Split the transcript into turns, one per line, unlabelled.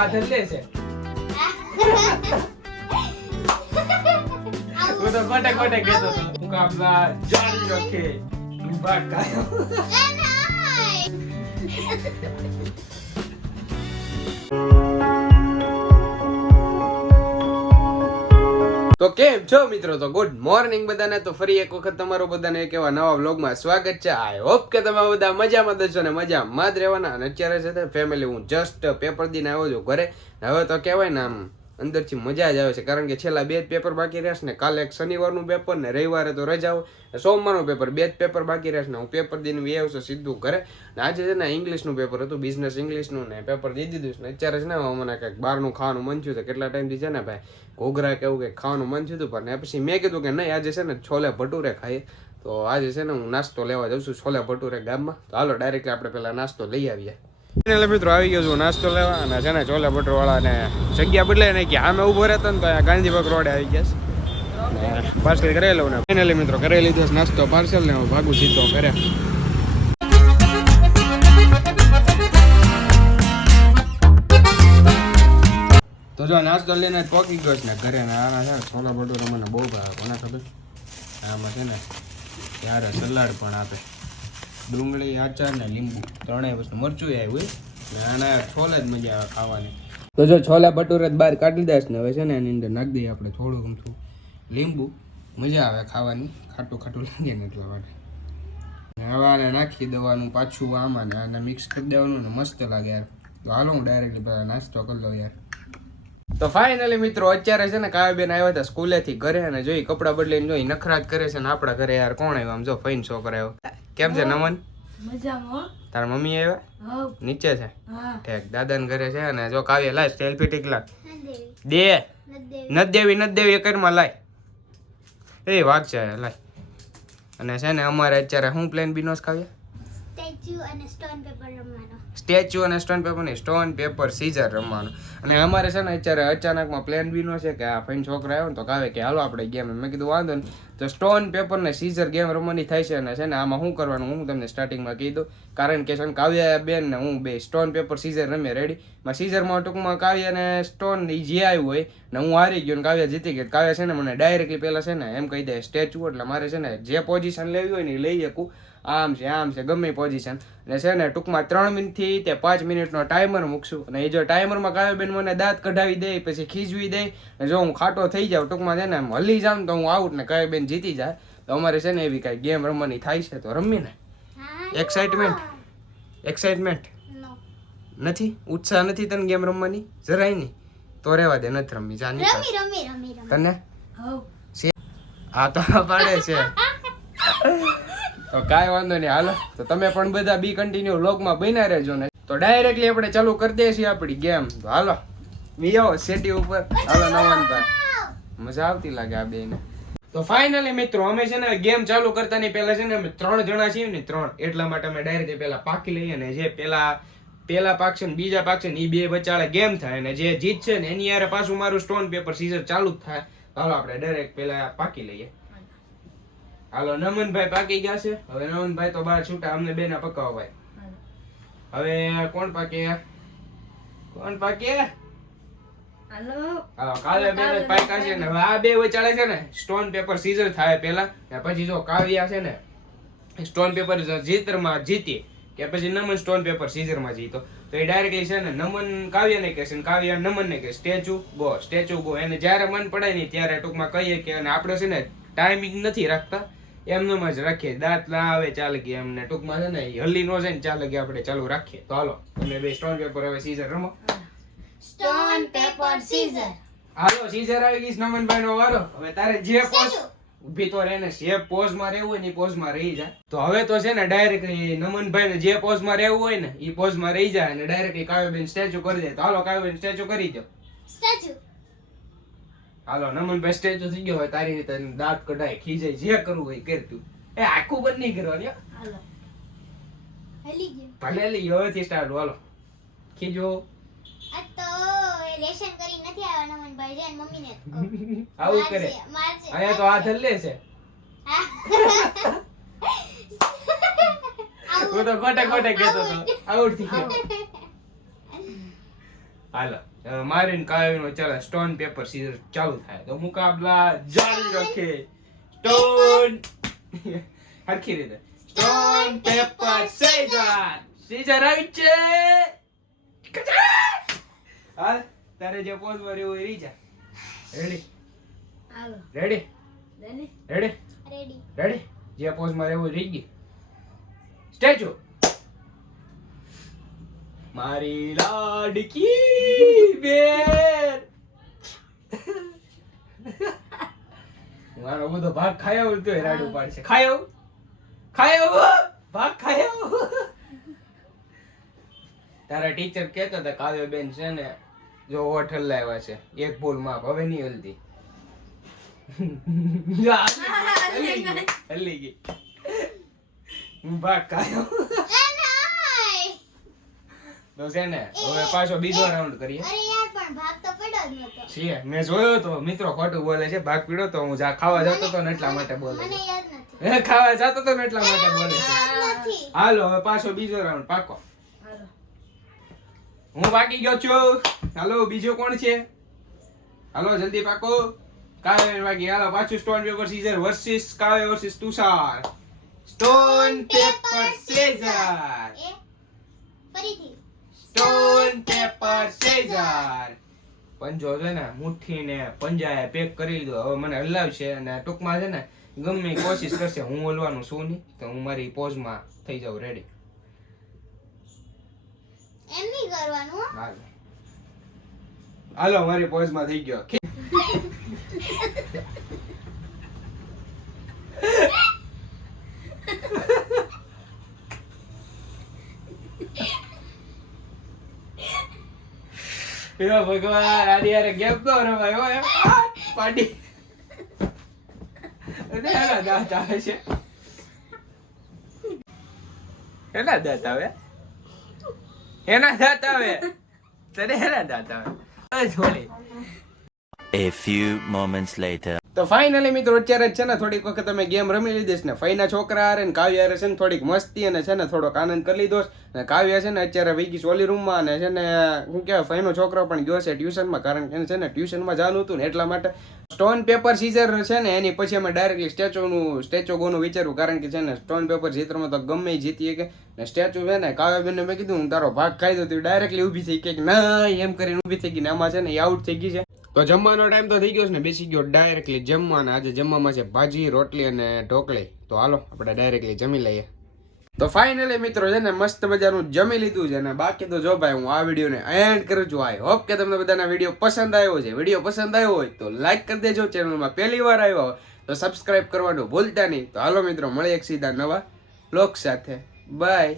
હાથ જ લે છે હું તો કોટે કોટે કહેતો હતો. મુકાબલા જારી રખે ડૂબા કાયો તો કેમ છો મિત્રો? તો ગુડ મોર્નિંગ બધાને. તો ફરી એક વખત તમારો બધાને એક એવા નવા વ્લોગમાં સ્વાગત છે. આઈ હોપ કે તમે બધા મજામાં દશો ને મજામાં જ રહેવાના. અને અત્યારે છે ને ફેમિલી હું જસ્ટ પેપર દઈને આવ્યો છું ઘરે. હવે તો કહેવાય ને આમ અંદરથી મજા જ આવે છે. કારણ કે છેલ્લા બે જ પેપર બાકી રહેશે ને કાલે એક શનિવારનું પેપર ને રવિવારે તો રજા હોય. સોમવારનું પેપર બે જ પેપર બાકી રહેશે ને હું પેપર દઈને વે આવશે સીધું ઘરે. ને આજે છે ને ઇંગ્લિશનું પેપર હતું બિઝનેસ ઇંગ્લિશનું ને પેપર દઈ દીધું છે ને અત્યારે છે ને મને કંઈક બહારનું ખાવાનું મન થયું હતું કેટલા ટાઈમથી છે ને ભાઈ, ઘોઘરા કે એવું કંઈક ખાવાનું મન થયું હતું, પણ પછી મેં કીધું કે નહીં, આજે છે ને છોલે ભટુરે ખાઈએ. તો આજે છે ને હું નાસ્તો લેવા જાઉં છું છોલે ભટુરે ગામમાં. તો હાલો ડાયરેક્ટલી આપણે પહેલાં નાસ્તો લઈ આવીએ. એટલે મિત્રો, આવી ગયો છું નાસ્તો લેવા અને છે ને છોલે ભટુર વાળાને જગ્યા બદલાય ને કે આમે ઊભો રહેતો ને તો અહીંયા ગાંધીબાગ રોડે આવી ગયા છે. પાર્સલ લઉં ને. ફાઇનલી મિત્રો કરી લીધો નાસ્તો, પાર્સલ ને ભાગું સીધો કરે તો જો નાસ્તો લઈને પોકી ગયો છે ને ઘરે ને આના છે છોલા ભટુરા મને બહુ ભાવે. કોને ખબર? આમાં છે ને ત્યારે સલાડ પણ આપે. ડુંગળી આચાર ને લીંબુ. ત્રણેય વસ્તુ. મરચું આવ્યું ને આના છોલે જ મજા આવે ખાવાની. તો જો છોલા ભટુરા બહાર કાઢી દઈશ ને હવે છે ને એની અંદર નાખી દઈએ આપણે થોડું અમથું લીંબુ, મજા આવે ખાવાની. ખાટું ખાટું લાગે ને એટલા માટે. હવાને હવે નાખી દેવાનું પાછું આમાં ને આને મિક્સ કરી દેવાનું ને મસ્ત લાગે યાર. તો હાલો હું ડાયરેક્ટલી પેલા નાસ્તો કરી લઉં યાર. તો ફાઇનલી મિત્રો, અત્યારે છે ને કાવ્યબેન આવ્યા હતા સ્કૂલેથી ઘરે અને જોઈ કપડાં બદલીને જોઈ નખરાત કરે છે ને આપણા ઘરે યાર કોણ આવ્યો આમ જો ફઈન છોકરા આવ્યો કેમ છે નમન?
મજામાં
તારા મમ્મી આવ્યા? નીચે છે? ઠેક દાદાને ઘરે છે અને જો કાવ્ય લાય સેલ્ફી ટીક લાય દે. નદ દેવી. નદ દેવી એકરમાં કરીમાં લાય. એ વાઘ છે લાય. અને છે ને અમારે અત્યારે શું પ્લેન બીનોસ કાવ્ય?
સ્ટેચ્યુ અને સ્ટોન પેપર
સ્ટોન પેપર નહીં, સ્ટોન પેપર સીઝર રમવાનું. અને અમારે છે ને અત્યારે અચાનકમાં પ્લાન બી નો છે કે આ ફઈન છોકરા આવ્યો ને તો કાવે કે હાલો આપણે ગેમ મેં કીધું, વાંધો નહીં. તો સ્ટોન પેપર ને સીઝર ગેમ રમવાની થાય છે અને છે ને આમાં શું કરવાનું હું તમને સ્ટાર્ટિંગમાં કીધું કારણ કે છે ને કાવ્ય બેન ને હું બે સ્ટોન પેપર સીઝર રમે રેડી માં સીઝરમાં ટૂંકમાં કાવ્ય ને સ્ટોન એ જે આવ્યું હોય ને હું હારી ગયો ને કાવ્ય જીતી ગયો. કાવ્ય છે ને મને ડાયરેક્ટલી પહેલાં છે ને એમ કહી દે, સ્ટેચ્યુ એટલે મારે છે ને જે પોઝિશન લેવી હોય ને એ લઈ શકું. આમ છે આમ છે ગમે પોઝિશન અને છે ને ટૂંકમાં ત્રણ મિનિટથી તે પાંચ મિનિટનો ટાઈમર મૂકશું. અને એ જો ટાઈમરમાં કાવ્યબેન મને દાંત કઢાવી દે પછી ખીજવી દે જો હું ખાટો થઈ જાઉં ટૂંકમાં છે ને હલી જાઉં તો હું આઉટ ને કાવ્યબેન જીતી જાય. તો અમારે છે ને એવી કાંઈ ગેમ રમવાની થાય છે તો
રમીને
એક્સાઇટમેન્ટ એક્સાઇટમેન્ટ નથી? ઉત્સાહ નથી તને ગેમ રમવાની? જરાય નહીં. તો રહેવા દે નથી
રમી રમી રમી રમી.
તને? હા તો પાડે છે. તો કાંઈ વાંધો નહીં, હાલો. તો તમે પણ બધા બી કન્ટિન્યુ વ્લોગમાં બન્યા રહેજો ને. તો ડાયરેક્ટલી આપણે ચાલુ કરી દઈએ છીએ આપણી ગેમ તો હાલો. આવો સેટી ઉપર. હાલો, નવનભાઈ. મજા આવતી લાગે આ બેને તો ફાઇનલી મિત્રો, અમે છે ને ગેમ ચાલુ કરતા ની પહેલા છે ને અમે ત્રણ જણા છીએ ને, ત્રણ. એટલા માટે અમે ડાયરેક્ટ પહેલા પાકી લઈએ ને, જે પેલા પેલા પાકશે ને, બીજા પાકશે ને એ બે બચાડે ગેમ થાય અને જે જીતશે ને, એની યારે પાછું મારું સ્ટોન પેપર સીઝર ચાલુ જ થાય. હાલો, આપણે ડાયરેક્ટ પેલા પાકી લઈએ. હાલો નમનભાઈ પાકી ગયા છે. હવે નમનભાઈ તો બહાર છૂટા અમને બેના પકાવો ભાઈ. હવે કોણ પાકે? કોણ પાકે?
હાલો.
કાલે બેન પાક્યા છે ને. આ બે વચાળે છે ને સ્ટોન પેપર સીઝર થાય પેલા ને પછી જો કાવ્યા છે ને સ્ટોન પેપર જીતરમાં જીતી કે પછી નમન સ્ટોન પેપર સીઝરમાં જીતો. તો એ ડાયરેક્ટલી છે ને નમન કાવ્યને કહેશે ને કાવ્ય નમનને કહે સ્ટેચ્યુ ગો સ્ટેચ્યુ ગો એને જ્યારે મન પડે ને ત્યારે ટૂંકમાં કહીએ કે અને આપણે છે ને ટાઈમિંગ નથી રાખતા. એમનેમ જ રાખીએ. દાંત ના આવે ચાલે કે એમને. ટૂંકમાં છે ને ઈ હલી નો છે ને ચાલે કે આપણે ચાલુ રાખીએ. તો હાલો તમે બે સ્ટોન પેપર હવે સીઝર રમો.
સ્ટોન પેપર સીઝર
હાલો સીઝર આવી ગઈ નમનભાઈ નો વારો. હવે તારે જે પોઝ
Statue.
ઊભી તો રહેને જે પોઝમાં રહેવું હોય ને એ પોઝમાં રહી જાય તો હવે તો છે ને ડાયરેક્ટ નમનભાઈ ને જે પોઝમાં રહેવું હોય ને એ પોઝમાં રહી જાય અને ડાયરેક્ટ કાવ્યબેન સ્ટેચ્યુ કરી દે. તો હાલો કાવ્યબેન સ્ટેચ્યુ કરી દો.
સ્ટેચ્યુ
હાલો નમનભાઈ સ્ટેચ્યુ થઈ ગયો હોય તારી રીતે દાંત કઢાય ખીજાય જે કરવું હોય કર તું. એ આખું બંધ નહીં કરવાની.
હાલો.
ભલે લઈ હવેથી સ્ટાર્ટ હાલો. ખીજો.
આ તો લેશન કરી નથી આવ્યા નમનભાઈ જઈને મમ્મીને
આવું કરે. અહીંયા તો હાથ હલ્લે છે. હું તો ખોટે ખોટે કહેતો હતો. આઉટ થઈ ગયો હાલો. મારીને કાવ્યનો ચાલે સ્ટોન પેપર સીઝર ચાલુ થાય. તો મુકાબલા જારી રાખે. સ્ટોન હરખી રીતે. સ્ટોન પેપર સીઝર સીઝર આવી છે. હાલ તારે જે પોઝ માર્યો હોય એ રીજા. Ready ready
ready
ready
ready
ready જે પોઝમાં રહેવું રહી ગઈ. સ્ટેચ્યુ મારી લાડકી બેન. મારો બધો ભાગ ખાયો તો રાડું છે. ખાયો? ખાયો? ભાગ ખાયો? તારા ટીચર કહેતા હતા કાવ્ય બેન છે ને જો હોઠ લાવ્યા છે એક ભૂલ માપ હવે નહીં હલતી. હલી ગઈ. હલી ગઈ. હું ભાગ ખાયો. તો છે ને હવે પાછો બીજો રાઉન્ડ કરીએ.
અરે યાર પણ ભાગ તો પડ્યો જ નતો.
છીએ. મેં જોયો તો મિત્રો ખોટું બોલે છે ભાગ પીડો તો હું જા ખાવા જતો તો ને એટલા માટે બોલે
મને યાદ નથી.
હે ખાવા જતો તો ને એટલા માટે બોલે છે. હાલો હવે પાછો બીજો રાઉન્ડ પાકો.
હાલો.
હું પાકી ગયો છું. હાલો બીજો કોણ છે? હાલો જલ્દી પાકો. કાવે વાગી. હાલો પાછું stone paper scissor versus કાવે versus Tushar. Stone paper scissor
ફરીથી.
સ્ટોન પેપર સીઝર પંજો છે ને મુઠ્ઠી ને પંજાએ પેક કરી લીધો. હવે મને હલાવશે અને ટૂંકમાં છે ને ગમે કોશિશ કરશે. હું હલવાનું શું નહીં તો હું મારી પોઝમાં થઈ જાઉં રેડી
એમ નહીં કરવાનું.
હાલો. હાલો મારી પોઝમાં થઈ ગયો. હે ભગવાન આડી યાર ગેમ તો રમાય એમ. પાડી. એના દાંત આવે છે. એના દાંત આવે? એના દાંત આવે? તને એના દાંત આવે?
A few moments later.
તો ફાઇનલી મિત્રો અત્યારે છે ને થોડીક વખત તમે ગેમ રમી લીધી છે ને ફઈના છોકરા હારે ને કાવ્ય છે ને થોડીક મસ્તી અને છે ને થોડોક આનંદ કરી લીધો. ને કાવ્ય છે ને અત્યારે વૈગી સોલી રૂમમાં અને છે ને શું કહેવાય ફઈનો છોકરો પણ ગયો છે ટ્યુશનમાં કારણ કે છે ને ટ્યુશનમાં જવાનું હતું ને એટલા માટે સ્ટોન પેપર સીઝર છે ને એની પછી અમે ડાયરેક્ટલી સ્ટેચ્યુનું સ્ટેચ્યુ ગોનું વિચાર્યું કારણ કે છે ને સ્ટોન પેપર ચિત્રમાં તો ગમે જીતીએ કે ને સ્ટેચ્યુ છે ને કાવ્યબેનને મેં કીધું હું તારો ભાગ ખાઈ દઉં તું ડાયરેક્ટલી ઊભી થઈ કે ના એમ કરીને ઊભી થઈ ગઈ ને આમાં છે ને એ આઉટ થઈ ગઈ છે તો જમવાનો ટાઈમ તો થઈ ગયો છે ને, બેસી ગયો ડાયરેક્ટલી જમવાના. આજે જમવામાં છે ભાજી, રોટલી અને ઢોકળી. તો હાલો, આપણે ડાયરેક્ટલી જમી લઈએ. તો ફાઇનલી મિત્રો છે ને, મસ્ત મજાનું જમી લીધું છે ને, બાકી તો જો ભાઈ, હું આ વિડીયોને એન્ડ કરું છું. આઈ હોપ કે તમને બધાના વીડિયો પસંદ આવ્યો છે. વીડિયો પસંદ આવ્યો હોય તો લાઈક કરી દેજો ચેનલમાં પહેલી વાર આવ્યો હોય તો સબસ્ક્રાઇબ કરવાનું ભૂલતા નહીં. તો હાલો મિત્રો, મળીએ એક સીધા નવા લોક સાથે. બાય